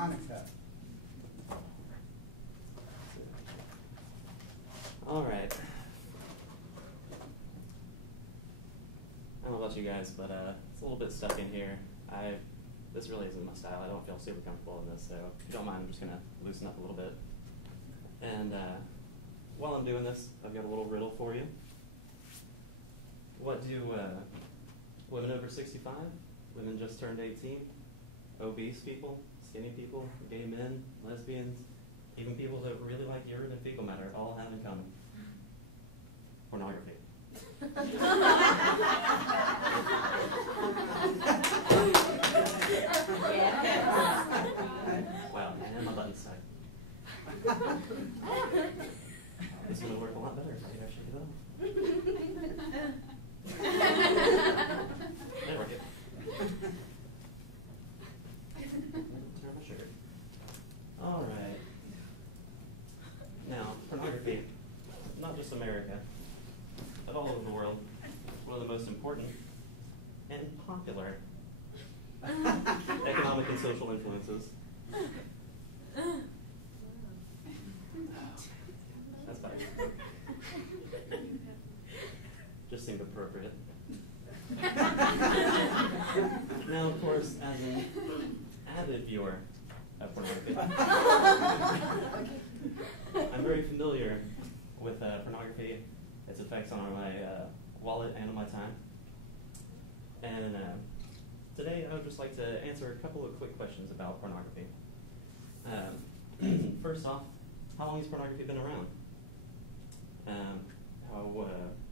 Hanukkah. All right. I don't know about you guys, but it's a little bit stuck in here. This really isn't my style. I don't feel super comfortable in this, so if you don't mind, I'm just gonna loosen up a little bit. And while I'm doing this, I've got a little riddle for you. What do women over 65, women just turned 18, obese people, skinny people, gay men, lesbians, even people that really like urine and fecal matter all have in common? Pornography. Wow, man, my button's stuck. This one would work a lot better if I could actually get it on. There we go. Tear my shirt. All right. Now, pornography, not just America, but all over the world, one of the most important and popular economic and social influences. That's better. Just seemed appropriate. Now, of course, as an avid viewer of pornography, I'm very familiar with pornography, its effects on my wallet and on my time. And today I would just like to answer a couple of quick questions about pornography. First off, how long has pornography been around?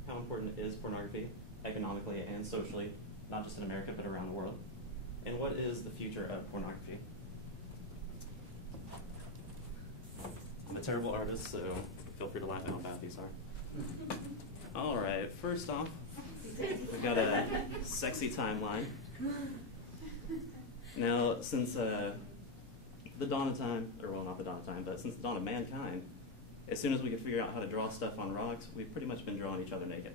How important is pornography economically and socially, not just in America but around the world? And what is the future of pornography? I'm a terrible artist, so feel free to laugh at how bad these are. All right, first off, we've got a sexy timeline. Now, since the dawn of time, or well, not the dawn of time, but since the dawn of mankind, as soon as we could figure out how to draw stuff on rocks, we've pretty much been drawing each other naked.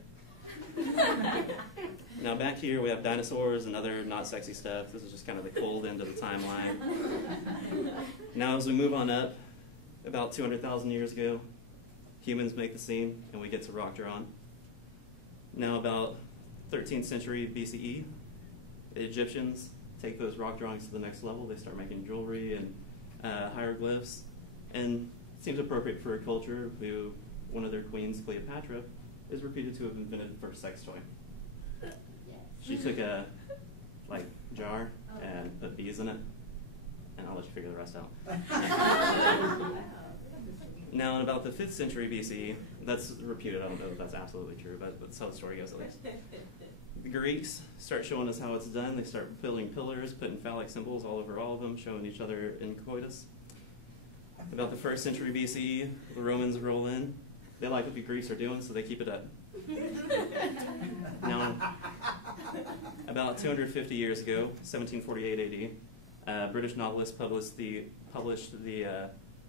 Now, back here, we have dinosaurs and other not sexy stuff. This is just kind of the cold end of the timeline. Now, as we move on up, about 200,000 years ago, humans make the scene, and we get to rock drawing. Now, about 13th century BCE, the Egyptians take those rock drawings to the next level. They start making jewelry and hieroglyphs. And it seems appropriate for a culture who one of their queens, Cleopatra, is reputed to have invented the first sex toy. She took a jar and put bees in it, and I'll let you figure the rest out. Now, in about the 5th century BCE, that's reputed, I don't know if that's absolutely true, but that's how the story goes at least. The Greeks start showing us how it's done. They start building pillars, putting phallic symbols all over all of them, showing each other in coitus. About the 1st century BCE, the Romans roll in. They like what the Greeks are doing, so they keep it up. Now, about 250 years ago, 1748 AD, British novelist published the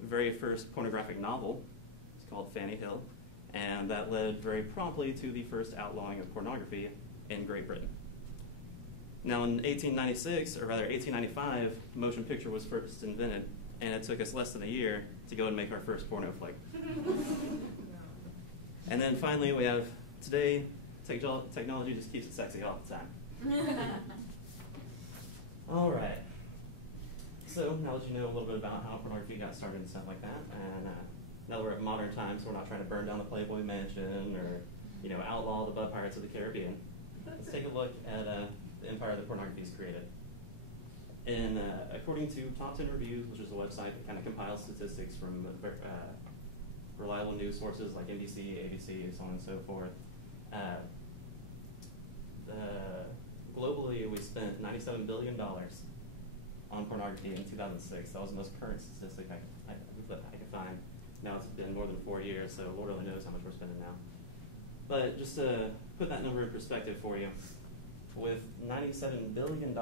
very first pornographic novel. It's called Fanny Hill, and that led very promptly to the first outlawing of pornography in Great Britain. Now, in 1896, or rather 1895, motion picture was first invented, and it took us less than a year to go and make our first porno flick. And then finally, we have today, technology just keeps it sexy all the time. All right. So now that you know a little bit about how pornography got started and stuff like that, and now that we're at modern times, we're not trying to burn down the Playboy Mansion or outlaw the Bud Pirates of the Caribbean. Let's take a look at the empire that pornography has created. And according to Top 10 Reviews, which is a website that kind of compiles statistics from reliable news sources like NBC, ABC, and so on and so forth, globally we spent $97 billion on pornography in 2006. That was the most current statistic I could find. Now it's been more than 4 years, so Lord only knows how much we're spending now. But just to put that number in perspective for you, with $97 billion,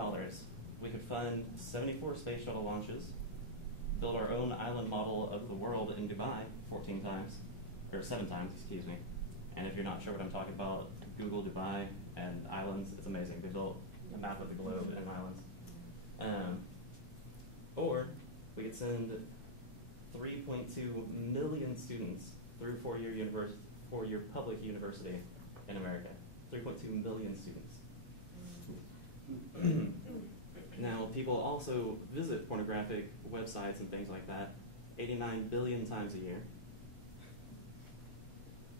we could fund 74 space shuttle launches, build our own island model of the world in Dubai 7 times, excuse me. And if you're not sure what I'm talking about, Google Dubai and islands. It's amazing. They built a map of the globe and islands. Or could send 3.2 million students through four-year public university in America. 3.2 million students. Now, people also visit pornographic websites and things like that 89 billion times a year.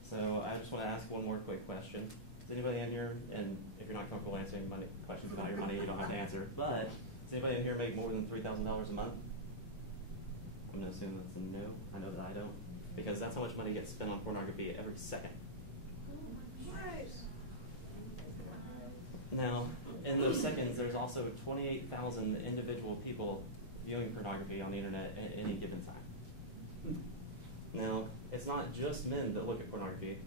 So I just want to ask one more quick question. Does anybody in here, and if you're not comfortable answering questions about your money, you don't have to answer, but does anybody in here make more than $3,000 a month? I'm going to assume that's a no. I know that I don't. Because that's how much money gets spent on pornography every second. Now, in those seconds, there's also 28,000 individual people viewing pornography on the internet at any given time. Now, it's not just men that look at pornography.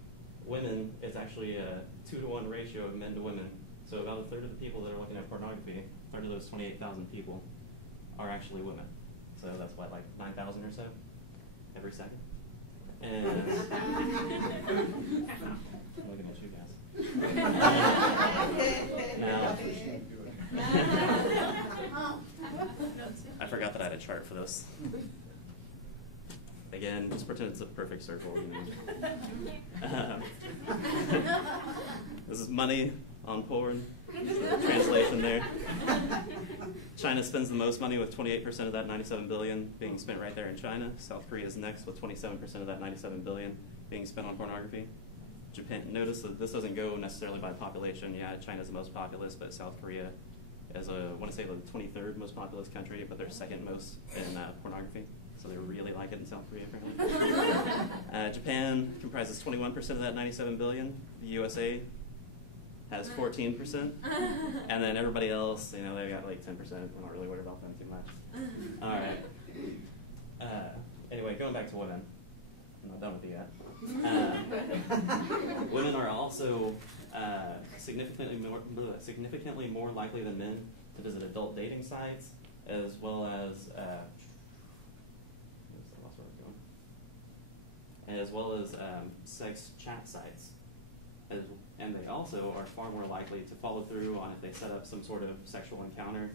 Women, it's actually a 2-to-1 ratio of men to women. So about a third of the people that are looking at pornography, a third of those 28,000 people, are actually women. So that's what, like 9,000 or so every second? And looking at you guys. Now, I forgot that I had a chart for this. Again, just pretend it's a perfect circle. This is money on porn. Translation there. China spends the most money with 28% of that 97 billion being spent right there in China. South Korea is next with 27% of that 97 billion being spent on pornography. Japan, notice that this doesn't go necessarily by population. Yeah, China's the most populous, but South Korea is, I want to say, the 23rd most populous country, but they're second most in pornography. So they really like it in South Korea, apparently. Japan comprises 21% of that 97 billion. The USA has 14%. And then everybody else, they got like 10%. We're not really worried about them too much. All right. Anyway, going back to women. I'm not done with you yet. Women are also significantly more likely than men to visit adult dating sites, as well as sex chat sites. And they also are far more likely to follow through on if they set up some sort of sexual encounter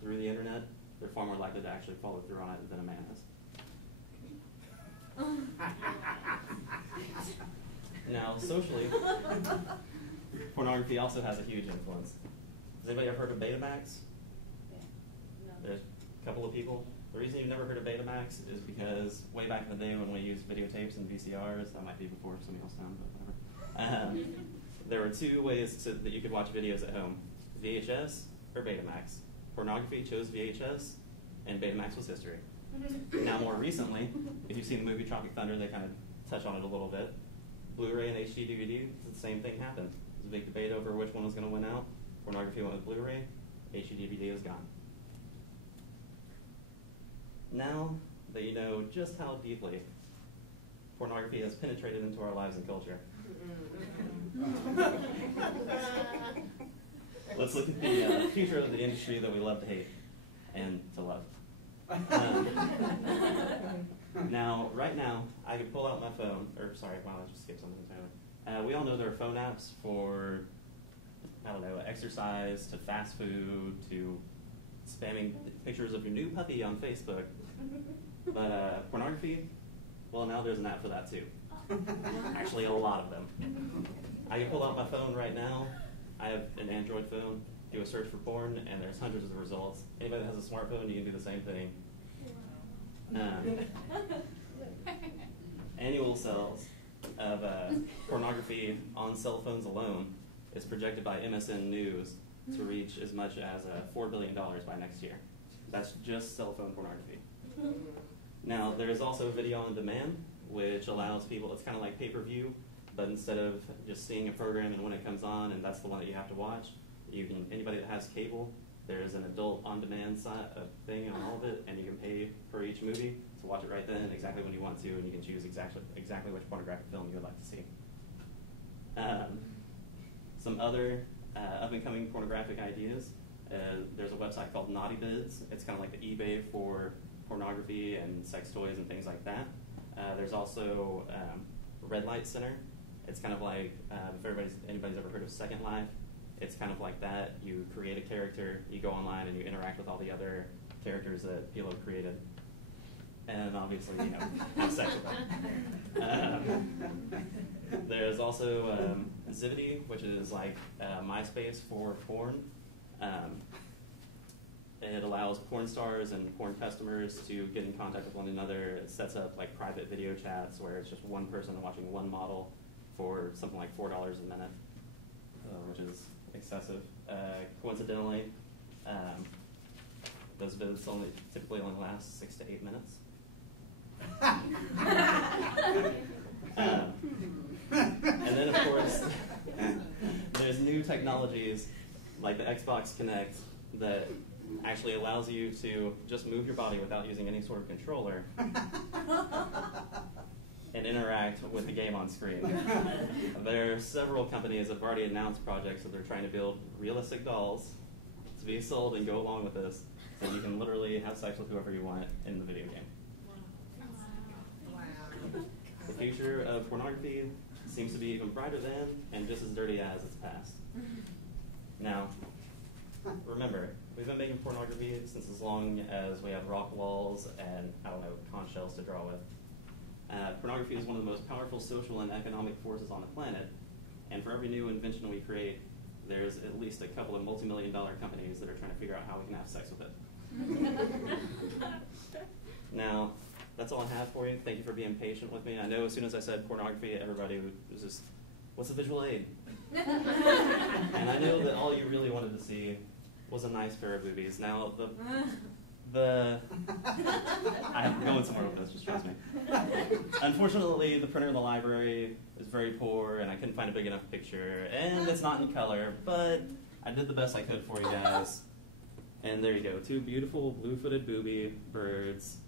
through the internet. They're far more likely to actually follow through on it than a man is. Now, socially, pornography also has a huge influence. Has anybody ever heard of Betamax? There's a couple of people. The reason you've never heard of Betamax is because way back in the day when we used videotapes and VCRs, that might be before somebody else found, but whatever. There were two ways that you could watch videos at home: VHS or Betamax. Pornography chose VHS, and Betamax was history. Now, more recently, if you've seen the movie Tropic Thunder, they kind of touch on it a little bit. Blu-ray and HD DVD, the same thing happened. There's a big debate over which one was going to win out. Pornography went with Blu-ray. HD DVD is gone. Now that you know just how deeply pornography has penetrated into our lives and culture, let's look at the future of the industry that we love to hate and to love. Now, right now, I can pull out my phone, or sorry, wow, I just skipped something entirely. We all know there are phone apps for, I don't know, exercise, to fast food, to spamming pictures of your new puppy on Facebook. But pornography, well, now there's an app for that too. Actually, a lot of them. I can pull out my phone right now. I have an Android phone. Do a search for porn, and there's hundreds of results. Anybody that has a smartphone, you can do the same thing. Annual sales of pornography on cell phones alone is projected by MSN News to reach as much as $4 billion by next year. That's just cell phone pornography. Now, there is also video on demand, which allows people, it's kind of like pay-per-view, but instead of just seeing a program and when it comes on and that's the one that you have to watch, you can, anybody that has cable, there's an adult on-demand thing on all of it, and you can pay for each movie to watch it right then, exactly when you want to, and you can choose exactly which pornographic film you would like to see. Some other up-and-coming pornographic ideas. There's a website called Naughty Bids. It's kind of like the eBay for pornography and sex toys and things like that. There's also Red Light Center. It's kind of like, if anybody's ever heard of Second Life, it's kind of like that. You create a character, you go online, and you interact with all the other characters that people have created. and obviously, have sex with them. There's also Zivity, which is like MySpace for porn. It allows porn stars and porn customers to get in contact with one another. It sets up like private video chats where it's just one person watching one model for something like $4 a minute, which is excessive. Coincidentally, those vids typically only last 6 to 8 minutes. And then, of course, there's new technologies like the Xbox Kinect that actually allows you to just move your body without using any sort of controller and interact with the game on screen. There are several companies that have already announced projects that they're trying to build realistic dolls to be sold and go along with this, so you can literally have sex with whoever you want in the video game. Wow. The future of pornography seems to be even brighter than and just as dirty as its past. Now, remember, we've been making pornography since as long as we have rock walls and, I don't know, conch shells to draw with. Pornography is one of the most powerful social and economic forces on the planet, and for every new invention we create, there's at least a couple of multi-million-dollar companies that are trying to figure out how we can have sex with it. Now, that's all I have for you. Thank you for being patient with me. I know as soon as I said pornography, everybody was just, what's a visual aid? And I know that all you really wanted to see was a nice pair of boobies. Now, I'm going somewhere with this, just trust me. Unfortunately, the printer in the library is very poor, and I couldn't find a big enough picture, and it's not in color, but I did the best I could for you guys. And there you go, 2 beautiful blue-footed booby birds